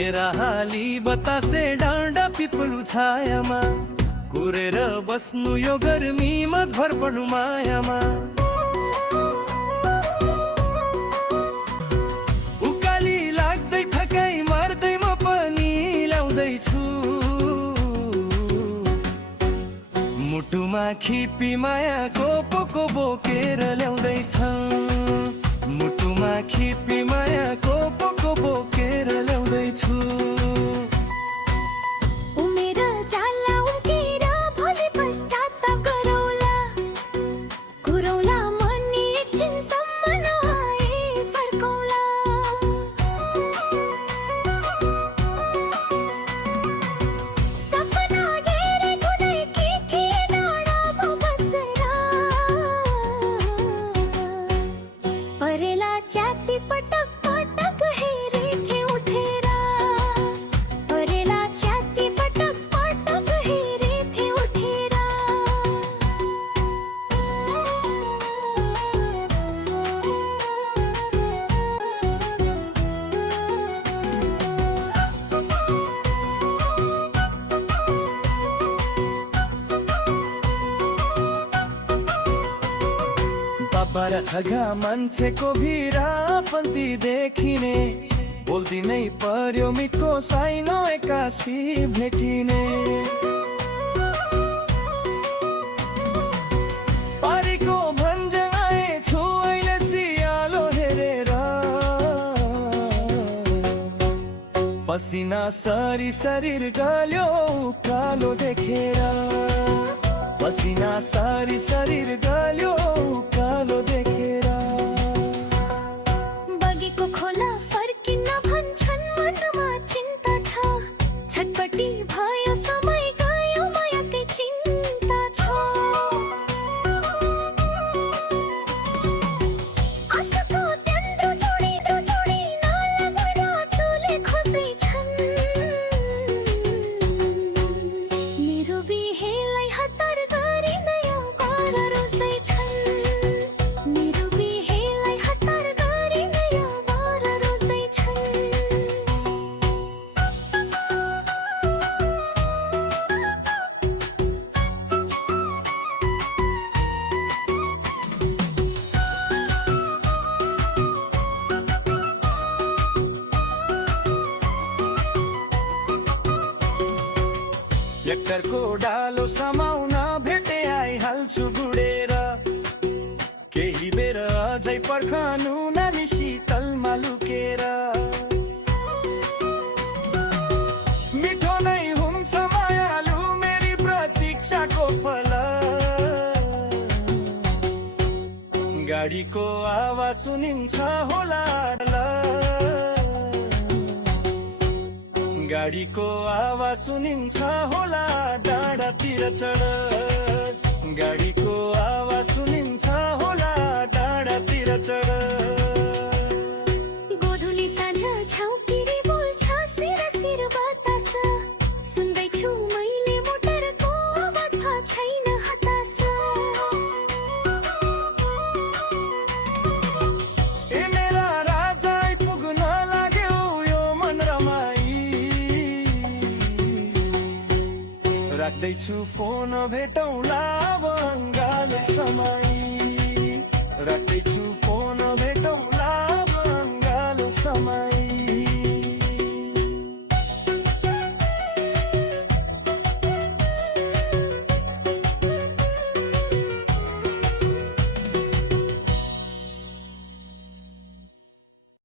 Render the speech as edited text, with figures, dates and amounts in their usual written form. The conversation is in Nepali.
केराहाली बतासे डाँडा पिपलु छायामा कुरेर बस्नु यो गर्मीमा भर पर्नु मायामा। उकाली लाग्दै थकाइ मार्दै म पनि ल्याउँदैछु मुटुमा खिपी मायाको पोको बोकेर ल्याउँदैछ। मुटुमा खिपी मायाको पोको बोकेर ल्याउँदैछु। उमेर जाला उम्केर भोलि पश्चाताप गरौला कुरौला मनी एकछिनसम्म नआए फर्कौला। सपना हेरे कुनै के डाँडामा बसेर परेला च्याति पटक पटक हेरेथे उठेर परेला च्याति पटक पटक हेरेथे उठेर। बाबा र ठगा मान्छेको भिरा फन्ती देखिने बोल्दिनै पर्यो मिठो साइनो एक्कासी भेटिने। पारीको भन्ज्याङ आएछु अहिले सियालो हेरेर पसिना सरी शरीर गल्यो कालो देखेर। पसिना सारी शरीर गल्यो कालो देखेर। बगेको खोला फर्किन्न भन्छन् मनमा चिन्ता छ छटपटी भयो समय गयो मायाकै चिन्ता छ। आशाको त्यन्द्रो जोडी नलागेर चुले खोज्दैछन् मेरो बिहेलाई हतार गरी नयाँ गर रोज्दैछन्। मेरो बिहेलाई हतार गरी नयाँ गर रोज्दैछन्। ट्र्याक्टरको डालो समाउन भेटे आइहाल्छु गुडेर केही बेर अझै पर्खनु नानी शीतलमा लुकेर। मिठो नै हुन्छ मायालु मेरी प्रतीक्षाको फल गाडीको आवाज सुनिन्छ होला गाडीको आवाज सुनिन्छ होला डाँडातिर चढ। गाडीको आवाज सुनिन्छ होला डाँडातिर चढ। गोधुली साँझ छाउकेरी बोल्छ सिर बतास सुन्दैछु मैले मोटरको आवाज भा छैन हतास। ए मेरा राजा आइपुग्न लाग्यो यो मन रमाई राख्दैछु फोन भेटौँला बङ्गाल समय। राख्दैछु फोन भेटौँला बङ्गाल समय।